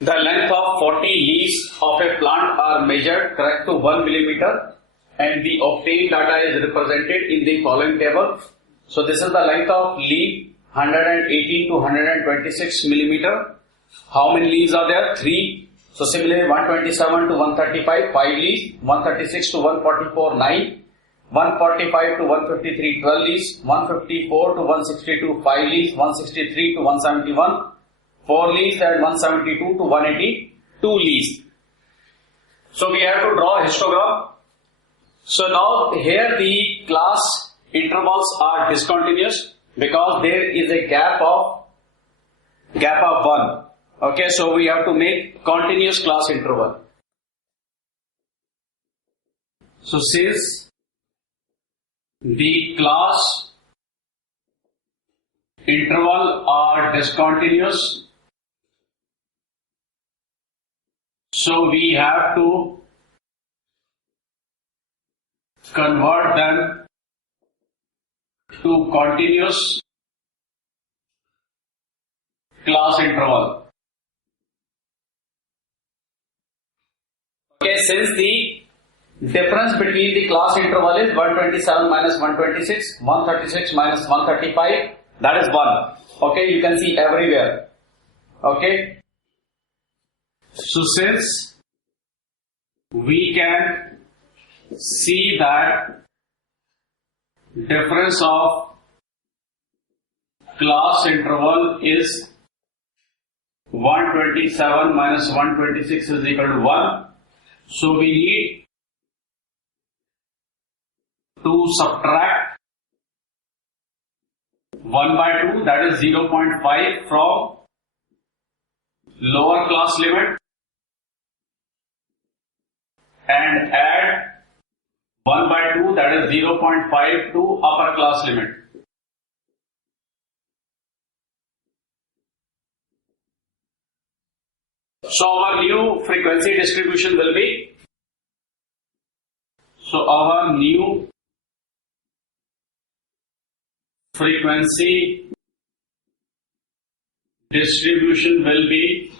The length of 40 leaves of a plant are measured correct to 1 millimeter and the obtained data is represented in the following table. So this is the length of leaf 118 to 126 millimeter. How many leaves are there? 3. So similarly 127 to 135 5 leaves, 136 to 144 9, 145 to 153 12 leaves, 154 to 162 5 leaves, 163 to 171 4 leaves and 172 to 182 leaves. So we have to draw a histogram. So now here the class intervals are discontinuous because there is a gap of 1. Okay, so we have to make continuous class interval. So since the class interval are discontinuous, so we have to convert them to continuous class interval. Okay, since the difference between the class interval is 127 minus 126, 136 minus 135, that is 1. Okay, you can see everywhere. Okay. So since we can see that difference of class interval is 127 minus 126 is equal to 1. So we need to subtract 1 by 2, that is 0.5 from lower class limit, and add 1 by 2, that is 0.5 to upper class limit. So our new frequency distribution will be, so our new frequency distribution will be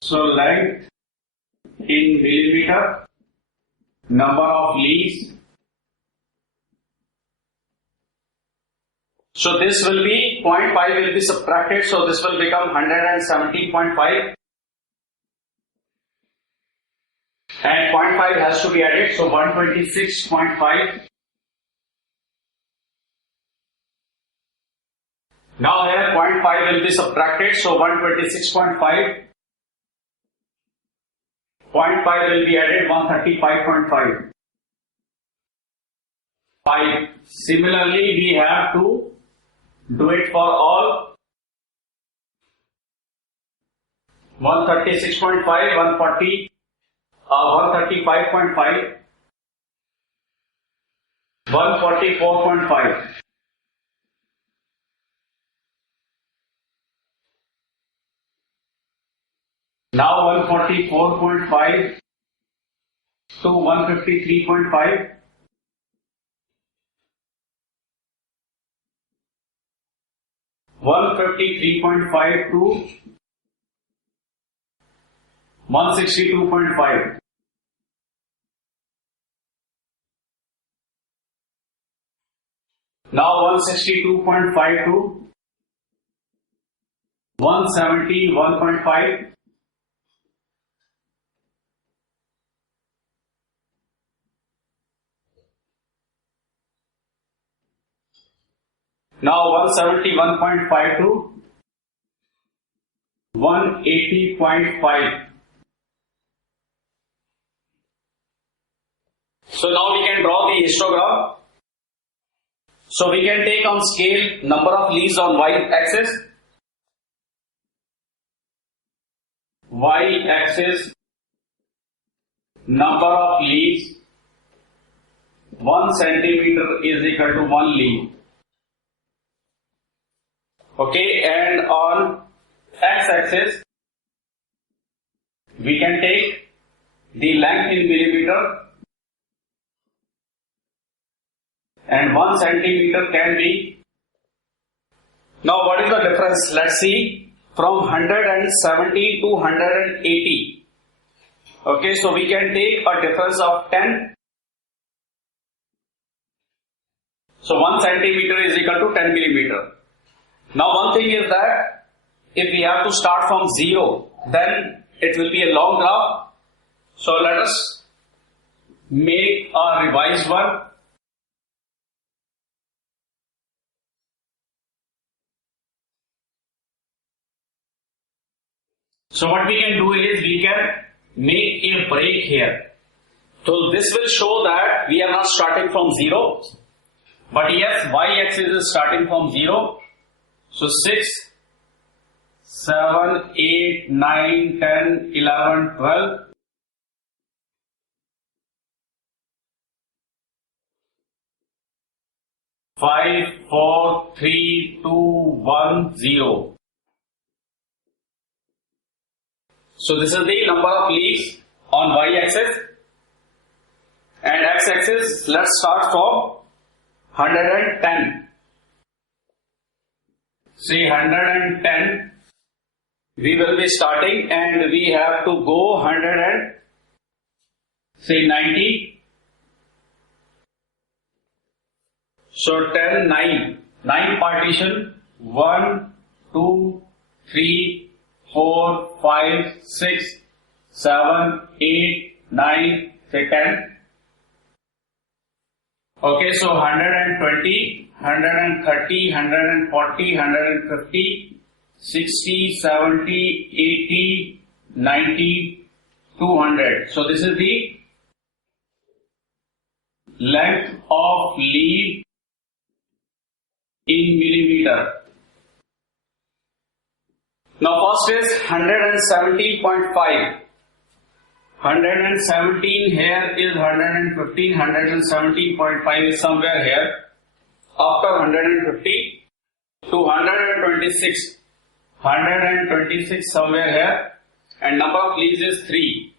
so length in millimeter, number of leaves. So this will be 0.5 will be subtracted, so this will become 117.5 and 0.5 has to be added, so 126.5. Now here 0.5 will be subtracted, so 126.5. 0.5 will be added, 135.5. 5. Similarly, we have to do it for all. 136.5, 140, 135.5, 144.5. Now 144.5 to 153.5. 153.5 to 162.5. Now 162.5 to 171.5. Now 171.5 to 180.5. So now we can draw the histogram. So we can take on scale number of leaves on y-axis. Y-axis number of leaves, 1 centimeter is equal to 1 leaf. Okay, and on x-axis we can take the length in millimeter, and 1 centimeter can be. Now what is the difference? Let's see, from 170 to 180. Okay, so we can take a difference of 10. So 1 centimeter is equal to 10 millimeter. Now one thing is that if we have to start from 0, then it will be a long graph. So let us make a revised one. So what we can do is we can make a break here. So this will show that we are not starting from 0, but yes, y-axis is starting from 0. So 6, 7, 8, 9, 10, 11, 12. 5, 4, 3, 2, 1, 0. So this is the number of leaves on y-axis, and x-axis, let's start from 110. See, 110 we will be starting, and we have to go 90. So 10, 9 partition, 1, 2, 3, 4, 5, 6, 7, 8, 9, say 10. Okay, so 120, 130, 140, 150, 60, 70, 80, 90, 200. So this is the length of leaf in millimeter. Now first is 117.5. 117 here is 115, 117.5 is somewhere here. After 150 to 126. 126 somewhere here, and number of leaves is 3.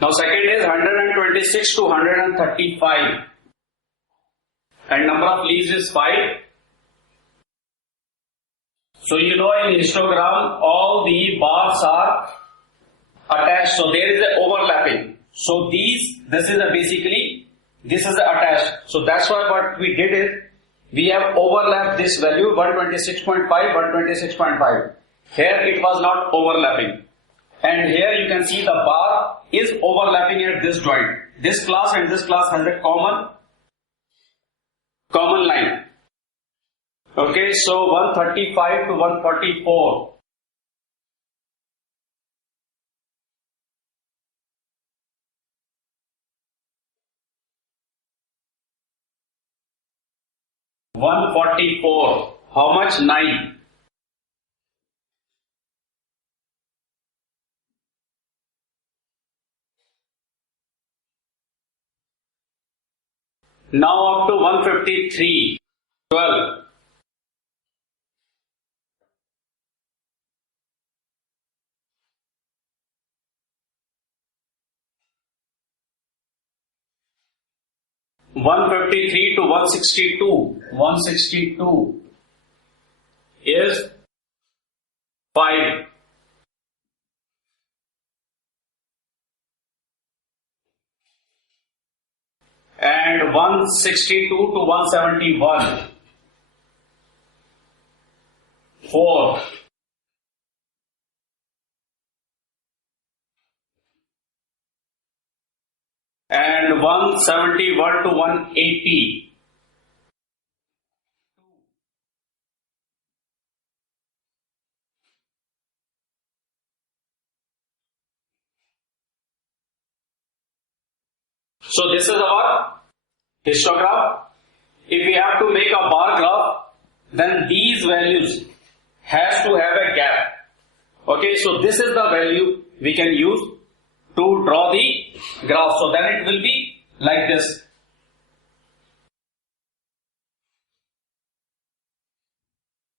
Now second is 126 to 135, and number of leaves is 5. So you know, in histogram all the bars are attached, so there is a overlapping. So this is attached. So that's why what we did is we have overlapped this value 126.5, 126.5. Here it was not overlapping, and here you can see the bar is overlapping at this joint. This class and this class has a common line. Okay, so 135 to 144. How much? 9. Now up to 153. 12. (153) to 162. 162 is 5. And 162 to 171. 4. And 171 to 180. So this is our histogram. If we have to make a bar graph, then these values has to have a gap. Okay, so this is the value we can use to draw the graph. So then it will be like this.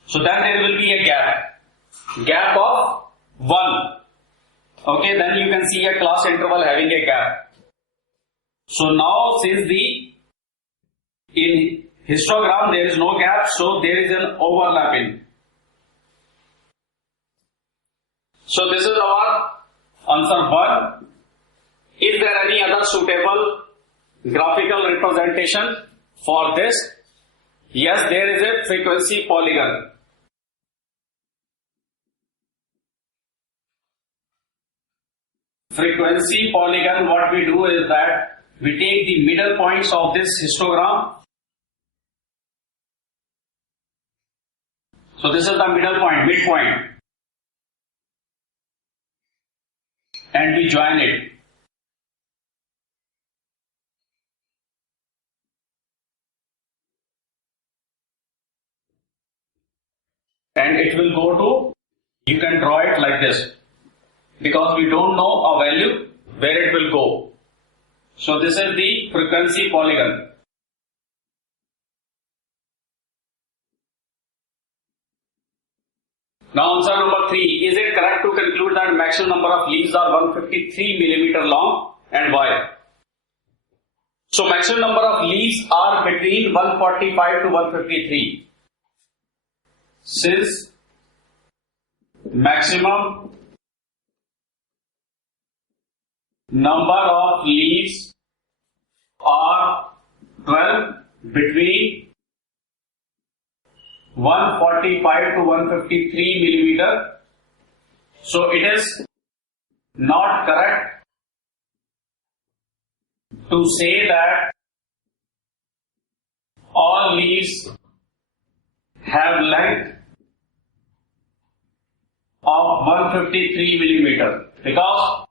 So then there will be a gap of 1. Okay, then you can see a class interval having a gap. So now since in histogram there is no gap, so there is an overlapping. So this is our answer 1. Is there any other suitable graphical representation for this? Yes, there is a frequency polygon. Frequency polygon, what we do is that we take the middle points of this histogram. So this is the middle point, midpoint, and we join it. And it will go to, you can draw it like this, because we don't know a value where it will go. So this is the frequency polygon. Now answer number 3. Is it correct to conclude that maximum number of leaves are 153 millimeter long, and why? So maximum number of leaves are between 145 to 153. Since maximum number of leaves are 12 between 145 to 153 millimeter, so it is not correct to say that all leaves have length of 153 millimeter, because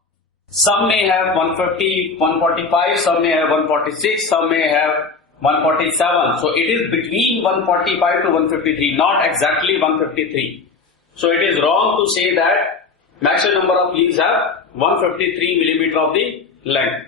some may have 150, 145, some may have 146, some may have 147. So it is between 145 to 153, not exactly 153. So it is wrong to say that maximum number of leaves have 153 millimeter of the length.